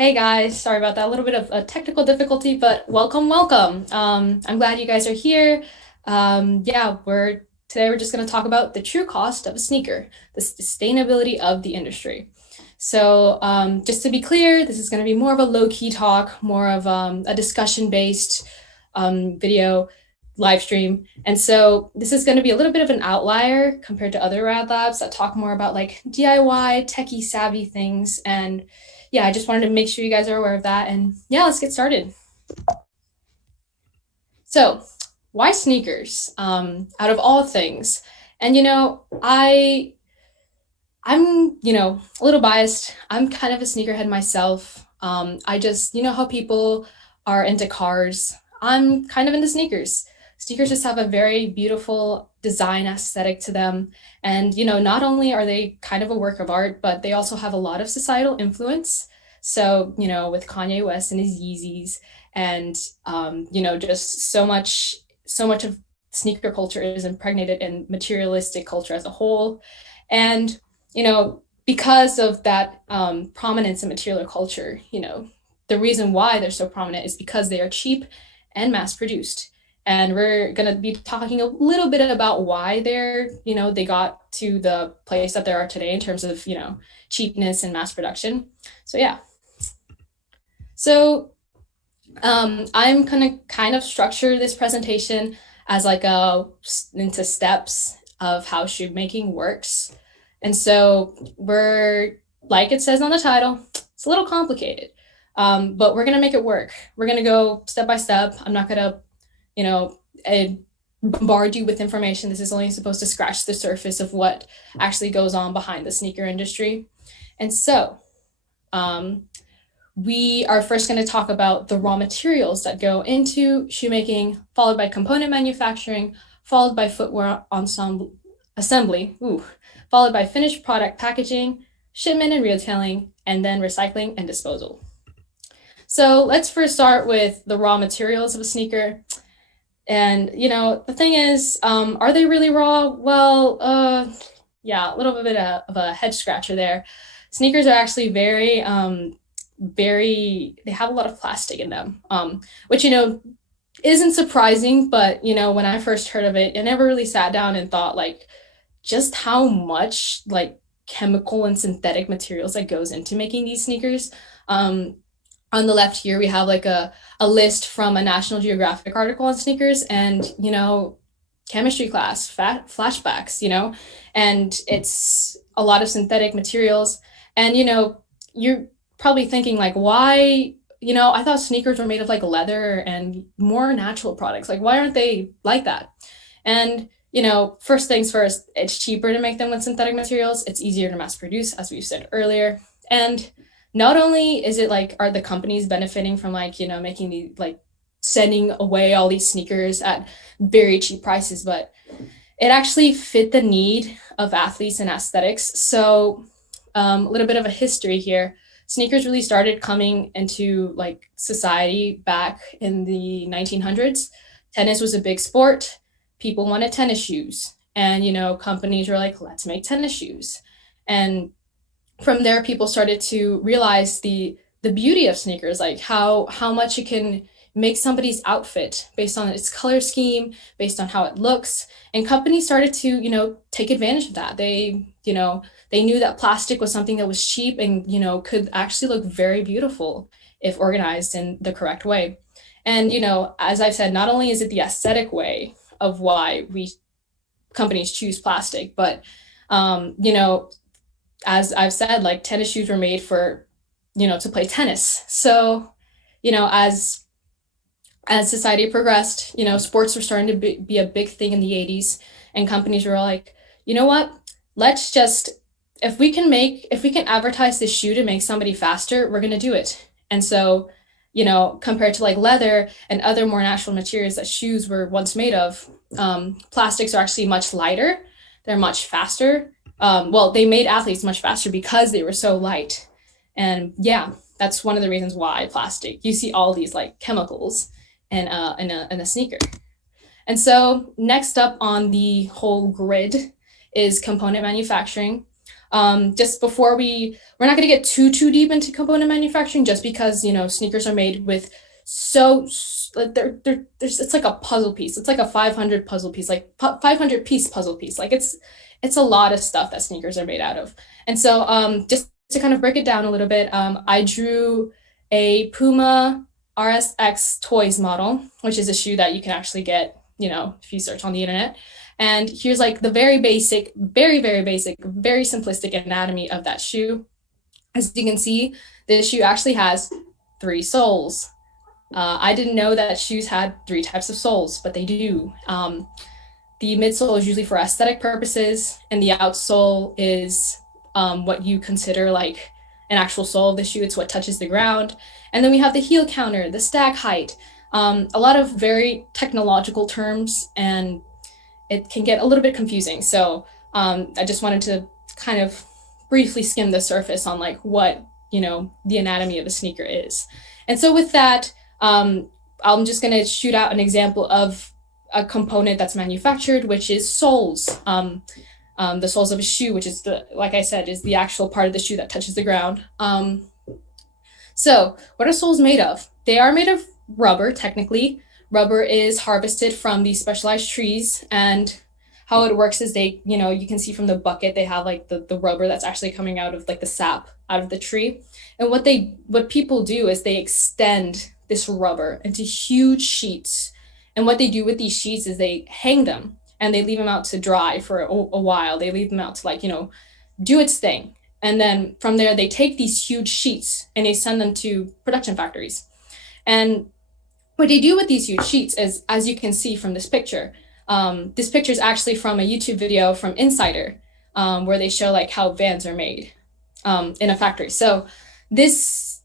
Hey guys, sorry about that. A little bit of a technical difficulty, but welcome, welcome. I'm glad you guys are here. Yeah, we're just going to talk about the true cost of a sneaker, the sustainability of the industry. So, just to be clear, this is going to be more of a low-key talk, more of a discussion-based video live stream. And so this is going to be a little bit of an outlier compared to other rad labs that talk more about like DIY, techie savvy things. And yeah, I just wanted to make sure you guys are aware of that. And yeah, let's get started. So, why sneakers? Out of all things, and I'm a little biased. I'm kind of a sneakerhead myself. I just how people are into cars. I'm kind of into sneakers. Sneakers just have a very beautiful design aesthetic to them, and not only are they kind of a work of art, but they also have a lot of societal influence. So with Kanye West and his Yeezys, and just so much of sneaker culture is impregnated in materialistic culture as a whole, and because of that prominence in material culture, the reason why they're so prominent is because they are cheap and mass produced. And we're going to be talking a little bit about why they got to the place that they are today in terms of, cheapness and mass production. So, yeah. So, I'm going to kind of structure this presentation as like into steps of how shoemaking works. And so we're, like it says on the title, it's a little complicated, but we're going to make it work. We're going to go step by step. I'm not going to, bombard you with information. This is only supposed to scratch the surface of what actually goes on behind the sneaker industry. And so we are first going to talk about the raw materials that go into shoemaking, followed by component manufacturing, followed by footwear ensemble assembly, followed by finished product packaging, shipment and retailing, and then recycling and disposal. So let's first start with the raw materials of a sneaker. And the thing is, are they really raw? Well, yeah, a little bit of a head scratcher there. Sneakers are actually they have a lot of plastic in them, which isn't surprising. But when I first heard of it, I never really sat down and thought like just how much like chemical and synthetic materials that goes into making these sneakers. On the left here, we have like a list from a National Geographic article on sneakers, and chemistry class, flashbacks, and it's a lot of synthetic materials. And you're probably thinking like, why? I thought sneakers were made of like leather and more natural products. Like, why aren't they like that? And first things first, it's cheaper to make them with synthetic materials. It's easier to mass produce, as we've said earlier. And not only is it like, are the companies benefiting from like, making these like sending away all these sneakers at very cheap prices, but it actually fit the need of athletes and aesthetics. So a little bit of a history here. Sneakers really started coming into like society back in the 1900s. Tennis was a big sport. People wanted tennis shoes, and companies were like, let's make tennis shoes. And from there, people started to realize the beauty of sneakers, like how much it can make somebody's outfit based on its color scheme, based on how it looks. And companies started to take advantage of that. They knew that plastic was something that was cheap and could actually look very beautiful if organized in the correct way. And as I've said, not only is it the aesthetic way of why companies choose plastic, but as I've said, like tennis shoes were made for, to play tennis. So, as society progressed, sports were starting to be a big thing in the 80s, and companies were like, you know what? Let's just, if we can advertise this shoe to make somebody faster, we're going to do it. And so, compared to like leather and other more natural materials that shoes were once made of, plastics are actually much lighter. They're much faster. Well, they made athletes much faster because they were so light. And yeah, that's one of the reasons why plastic. You see all these like chemicals in a sneaker. And so next up on the whole grid is component manufacturing. Just before we're not going to get too deep into component manufacturing, just because sneakers are made with like it's like a puzzle piece. It's like a 500 puzzle piece, like 500 piece puzzle piece. Like it's a lot of stuff that sneakers are made out of. And so just to kind of break it down a little bit, I drew a Puma RSX Toys model, which is a shoe that you can actually get, if you search on the internet. And here's like the very basic, very basic, very simplistic anatomy of that shoe. As you can see, this shoe actually has 3 soles. I didn't know that shoes had 3 types of soles, but they do. The midsole is usually for aesthetic purposes, and the outsole is what you consider like an actual sole of the shoe. It's what touches the ground. And then we have the heel counter, the stag height, a lot of very technological terms, and it can get a little bit confusing. So I just wanted to kind of briefly skim the surface on like what, the anatomy of a sneaker is. And so with that, I'm just going to shoot out an example of a component that's manufactured, which is soles. The soles of a shoe, which is like I said, is the actual part of the shoe that touches the ground. So what are soles made of? They are made of rubber, technically. Rubber is harvested from these specialized trees, and how it works is they, you can see from the bucket, they have like the rubber that's actually coming out of like the sap out of the tree. And what people do is they extend this rubber into huge sheets. And what they do with these sheets is they hang them and they leave them out to dry for a while. They leave them out to like, do its thing. And then from there, they take these huge sheets and they send them to production factories. And what they do with these huge sheets is, as you can see from this picture is actually from a YouTube video from Insider, where they show like how Vans are made in a factory. So this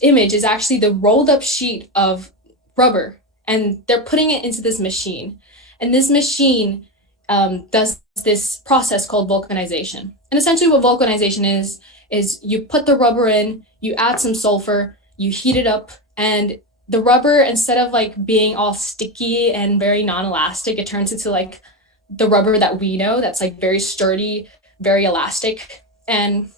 image is actually the rolled up sheet of rubber, and they're putting it into this machine. And this machine does this process called vulcanization. And essentially what vulcanization is you put the rubber in, you add some sulfur, you heat it up, and the rubber, instead of like being all sticky and very non-elastic, it turns into like the rubber that we know, that's like very sturdy, very elastic. And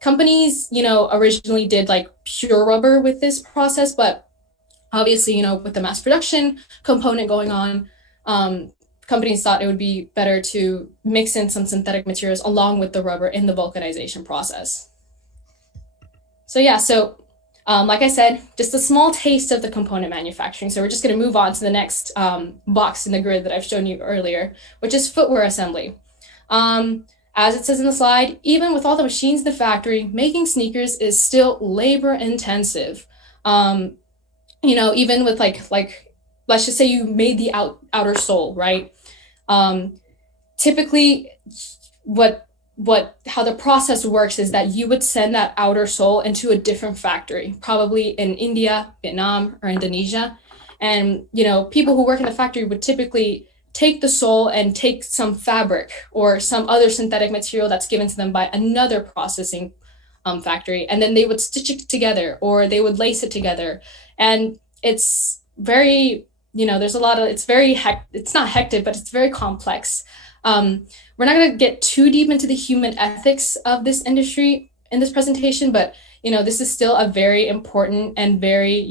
companies, originally did like pure rubber with this process, but obviously, with the mass production component going on, companies thought it would be better to mix in some synthetic materials along with the rubber in the vulcanization process. So yeah, like I said, just a small taste of the component manufacturing. So we're just going to move on to the next box in the grid that I've shown you earlier, which is footwear assembly. As it says in the slide, even with all the machines in the factory, making sneakers is still labor intensive. Even with like let's just say you made the outer sole, right? Typically how the process works is that you would send that outer sole into a different factory, probably in India, Vietnam, or Indonesia. And, people who work in the factory would typically take the sole and take some fabric or some other synthetic material that's given to them by another processing factory. And then they would stitch it together or they would lace it together. And it's very, there's a lot of, it's not hectic, but it's very complex. We're not going to get too deep into the human ethics of this industry in this presentation, but this is still a very important and very,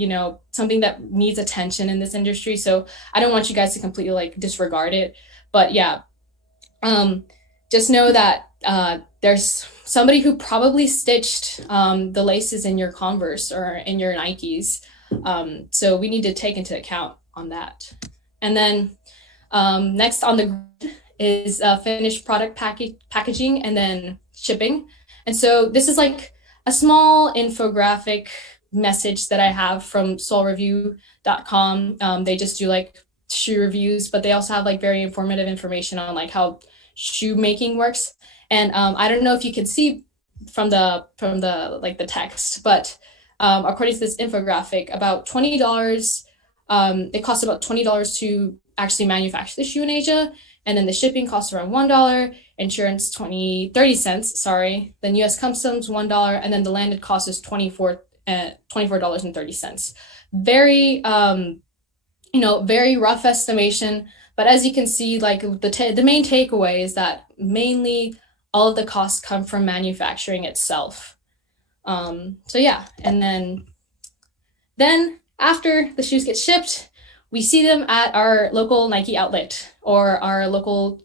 something that needs attention in this industry. So I don't want you guys to completely like disregard it. But yeah, just know that there's somebody who probably stitched the laces in your Converse or in your Nikes. So we need to take into account on that. And then next on the grid is finished product packaging and then shipping. And so this is like a small infographic message that I have from solereview.com. They just do like shoe reviews, but they also have like very informative information on like how shoemaking works. And I don't know if you can see from the like the text, but according to this infographic, about $20, it costs about $20 to actually manufacture the shoe in Asia. And then the shipping costs around $1, insurance 30 cents, sorry. Then US customs $1, and then the landed cost is $24.30. Very very rough estimation, but as you can see, like the main takeaway is that mainly all of the costs come from manufacturing itself. So yeah, and then after the shoes get shipped, we see them at our local Nike outlet or our local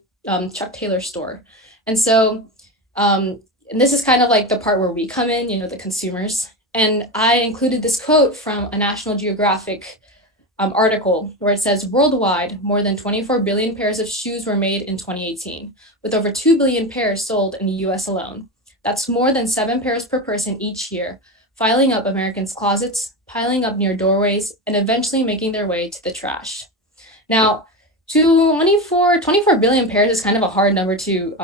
Chuck Taylor store. And so, and this is kind of like the part where we come in, the consumers. And I included this quote from a National Geographic article where it says, worldwide, more than 24 billion pairs of shoes were made in 2018, with over 2 billion pairs sold in the US alone. That's more than 7 pairs per person each year, filing up Americans' closets, piling up near doorways, and eventually making their way to the trash. Now, 24 billion pairs is kind of a hard number to,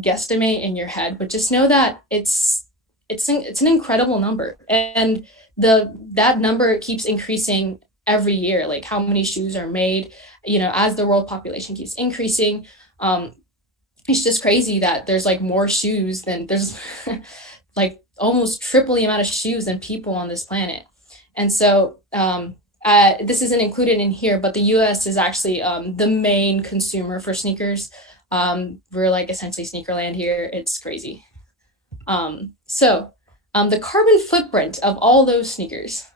guesstimate in your head, but just know that it's an incredible number, and that number keeps increasing every year. Like how many shoes are made, as the world population keeps increasing. It's just crazy that there's like more shoes than there's like almost triple the amount of shoes than people on this planet. And so this isn't included in here, but the US is actually the main consumer for sneakers. We're like essentially sneakerland here. It's crazy. The carbon footprint of all those sneakers,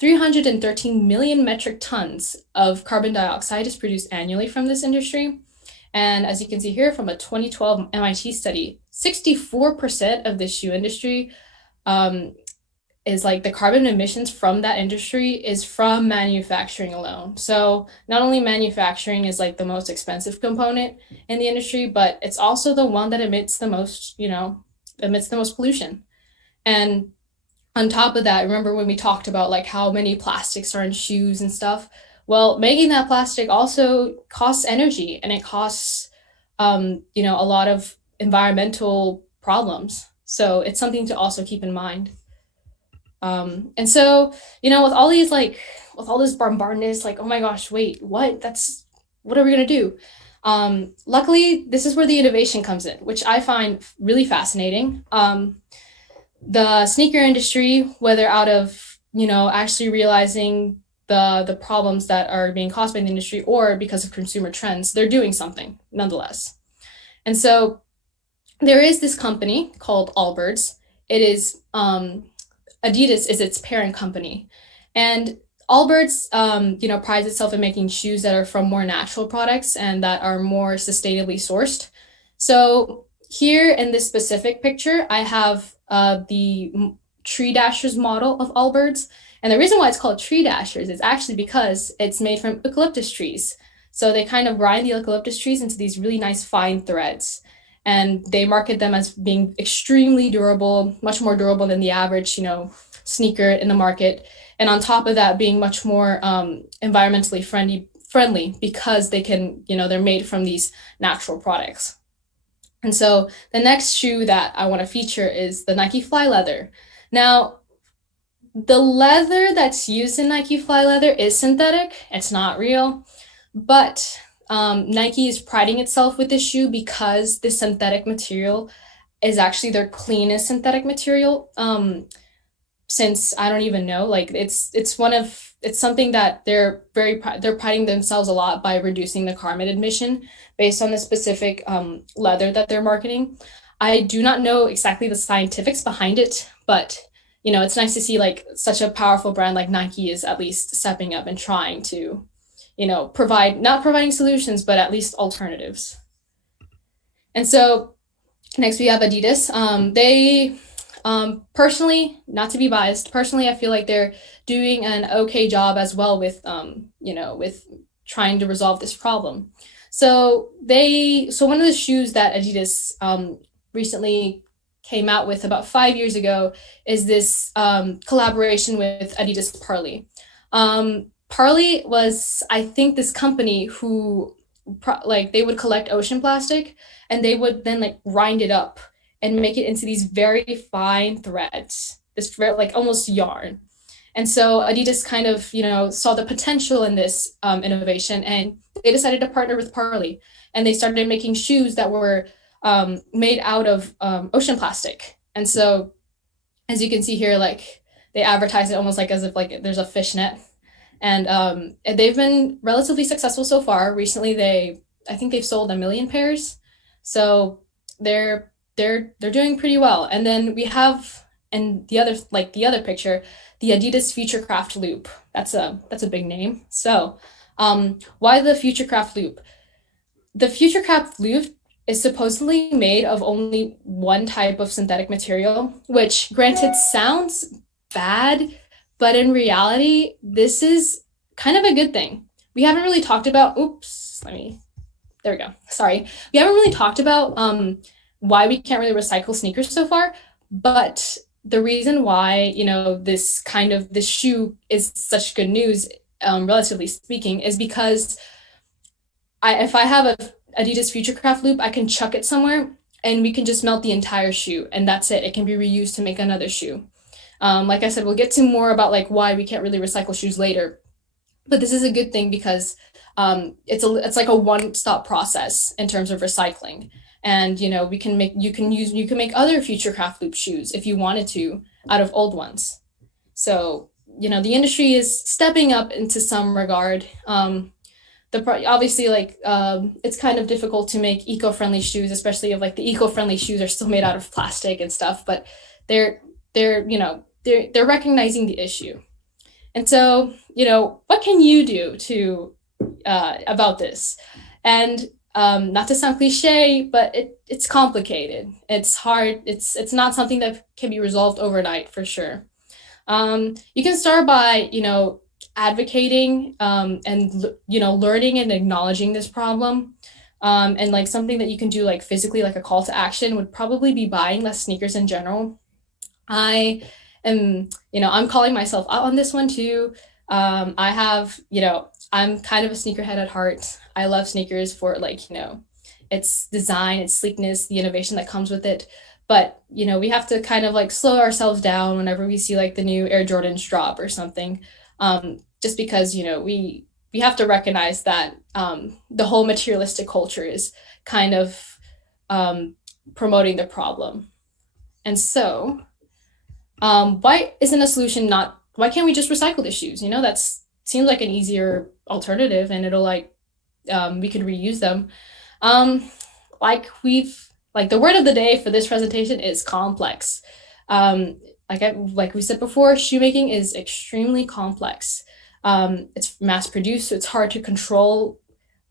313 million metric tons of carbon dioxide is produced annually from this industry. And as you can see here from a 2012 MIT study, 64% of the shoe industry is like the carbon emissions from that industry is from manufacturing alone. So not only manufacturing is like the most expensive component in the industry, but it's also the one that emits the most, pollution. And on top of that, remember when we talked about like how many plastics are in shoes and stuff? Well, making that plastic also costs energy, and it costs, a lot of environmental problems. So it's something to also keep in mind. And so, with all this bombardness, like, oh my gosh, wait, what? What are we going to do? Luckily, this is where the innovation comes in, which I find really fascinating. The sneaker industry, whether out of, actually realizing the problems that are being caused by the industry or because of consumer trends, they're doing something nonetheless. And so there is this company called Allbirds. It is, Adidas is its parent company. And Allbirds, prides itself in making shoes that are from more natural products and that are more sustainably sourced. So here in this specific picture, I have the Tree Dashers model of Allbirds. And the reason why it's called Tree Dashers is actually because it's made from eucalyptus trees. So they kind of grind the eucalyptus trees into these really nice fine threads. And they market them as being extremely durable, much more durable than the average, sneaker in the market. And on top of that, being much more environmentally friendly because they can, they're made from these natural products. And so the next shoe that I want to feature is the Nike Fly Leather. Now, the leather that's used in Nike Fly Leather is synthetic. It's not real, but Nike is priding itself with this shoe because this synthetic material is actually their cleanest synthetic material. Since I don't even know, like it's something that they're priding themselves a lot by reducing the carbon emission based on the specific leather that they're marketing. I do not know exactly the scientifics behind it, but it's nice to see like such a powerful brand like Nike is at least stepping up and trying to, not providing solutions, but at least alternatives. And so next we have Adidas. They personally, not to be biased, personally, I feel like they're doing an okay job as well with, with trying to resolve this problem. So one of the shoes that Adidas recently came out with about 5 years ago is this collaboration with Adidas Parley. Parley was, I think, this company who they would collect ocean plastic and they would then like grind it up and make it into these very fine threads, this like almost yarn. And so Adidas kind of, saw the potential in this innovation, and they decided to partner with Parley, and they started making shoes that were made out of ocean plastic. And so as you can see here, like they advertise it almost like as if like there's a fishnet. And they've been relatively successful so far. Recently, I think they've sold 1 million pairs. So they're doing pretty well. And then we have, and the other picture, the Adidas Futurecraft Loop. That's a big name. So why the Futurecraft Loop? The Futurecraft Loop is supposedly made of only one type of synthetic material, which granted sounds bad, but in reality, this is kind of a good thing. We haven't really talked about, oops, there we go. Sorry. We haven't really talked about why we can't really recycle sneakers so far, but the reason why, this shoe is such good news, relatively speaking, is because if I have a Adidas Futurecraft loop, I can chuck it somewhere and we can just melt the entire shoe, and that's it. It can be reused to make another shoe. Like I said, we'll get to more about like why we can't really recycle shoes later, but this is a good thing because it's like a one-stop process in terms of recycling. And you can make other Futurecraft loop shoes if you wanted to out of old ones. So the industry is stepping up into some regard. Obviously, like it's kind of difficult to make eco-friendly shoes, especially if like the eco-friendly shoes are still made out of plastic and stuff, but they're recognizing the issue. And so what can you do to about this? And not to sound cliche, but it's complicated, it's hard, it's not something that can be resolved overnight, for sure. You can start by advocating and learning and acknowledging this problem, and like something that you can do like physically, like a call to action, would probably be buying less sneakers in general. I am I'm calling myself out on this one too. I have I'm kind of a sneakerhead at heart. I love sneakers for its design, its sleekness, the innovation that comes with it. But we have to kind of like slow ourselves down whenever we see like the new Air Jordans drop or something. Just because we have to recognize that the whole materialistic culture is kind of promoting the problem. And so why isn't a solution not, why can't we just recycle the shoes? That's seems like an easier alternative, and it'll we could reuse them. Like the word of the day for this presentation is complex. Like we said before, shoemaking is extremely complex. It's mass produced, so it's hard to control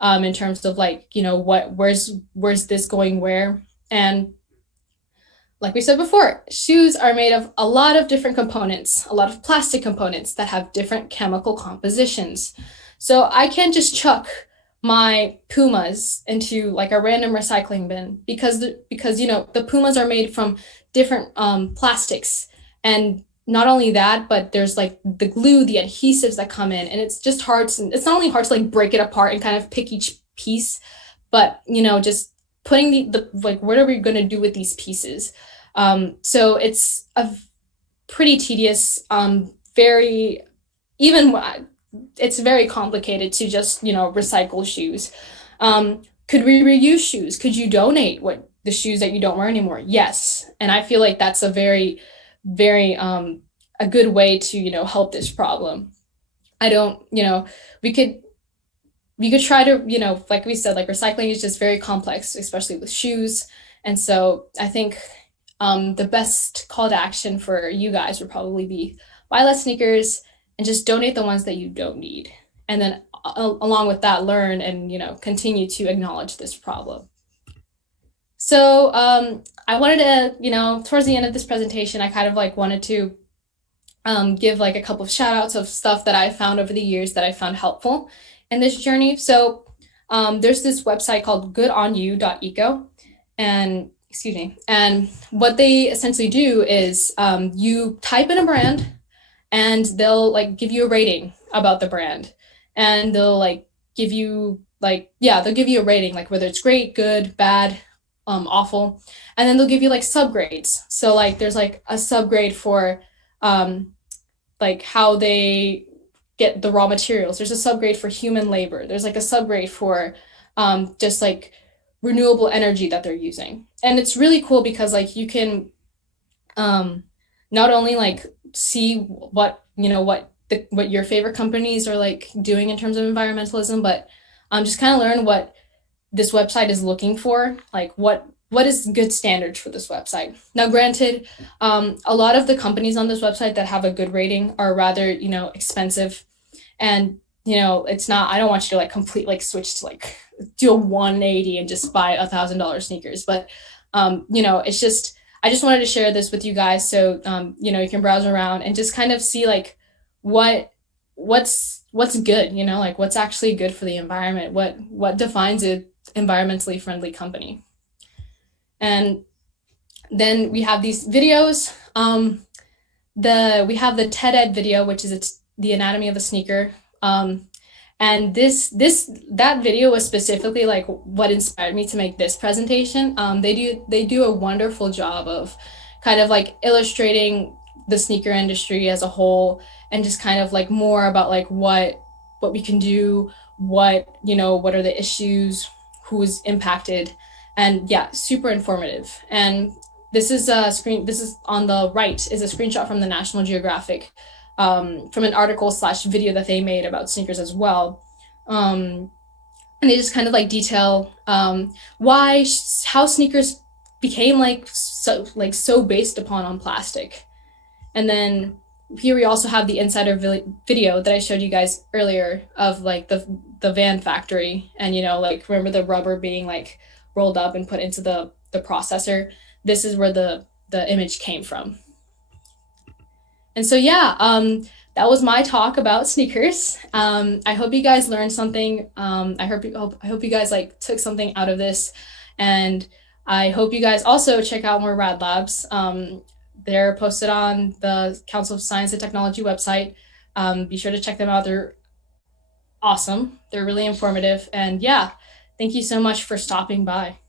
in terms of where's this going where. And like we said before, shoes are made of a lot of different components, a lot of plastic components that have different chemical compositions. So I can't just chuck my Pumas into like a random recycling bin because the Pumas are made from different plastics. And not only that, but there's like the glue, the adhesives that come in, and it's just hard. It's not only hard to like break it apart and kind of pick each piece, but just putting the what are we going to do with these pieces? So it's a pretty tedious, it's very complicated to just recycle shoes. Could we reuse shoes? Could you donate the shoes that you don't wear anymore? Yes, and I feel like that's a very a good way to help this problem. We could try to like we said, like recycling is just very complex, especially with shoes. And so I think the best call to action for you guys would probably be buy less sneakers and just donate the ones that you don't need, and then along with that, learn and continue to acknowledge this problem. So I wanted to, towards the end of this presentation, I kind of like wanted to give like a couple of shout outs of stuff that I found over the years that I found helpful in this journey. So there's this website called goodonyou.eco, and what they essentially do is you type in a brand and they'll like give you a rating about the brand, and they'll like give you they'll give you a rating, like whether it's great, good, bad, awful, and then they'll give you like subgrades. So like there's like a subgrade for like how they get the raw materials. There's a subgrade for human labor. There's like a subgrade for just like renewable energy that they're using. And it's really cool because like you can not only like see what your favorite companies are like doing in terms of environmentalism, but just kind of learn what this website is looking for, like what what is good standards for this website. Now, granted, a lot of the companies on this website that have a good rating are rather, expensive. And, it's not, I don't want you to like complete, like switch to like do a 180 and just buy $1,000 sneakers. But, it's just, I just wanted to share this with you guys. So, you can browse around and just kind of see like what's good, like what's actually good for the environment, what defines a environmentally friendly company. And then we have these videos. We have the TED Ed video, which is the anatomy of a sneaker. And that video was specifically like what inspired me to make this presentation. They do a wonderful job of kind of like illustrating the sneaker industry as a whole, and just kind of like more about like what we can do, what are the issues, who's impacted, and yeah, super informative. And this is on the right is a screenshot from the National Geographic, from an article / video that they made about sneakers as well. And they just kind of like detail how sneakers became so based upon on plastic. And then here we also have the insider video that I showed you guys earlier of like the van factory, and like remember the rubber being like rolled up and put into the processor. This is where the image came from. And so yeah, that was my talk about sneakers. I hope you guys learned something. I hope you guys like took something out of this, and I hope you guys also check out more RadLabs. They're posted on the Council of Science and Technology website. Be sure to check them out. They're awesome. They're really informative. And yeah, thank you so much for stopping by.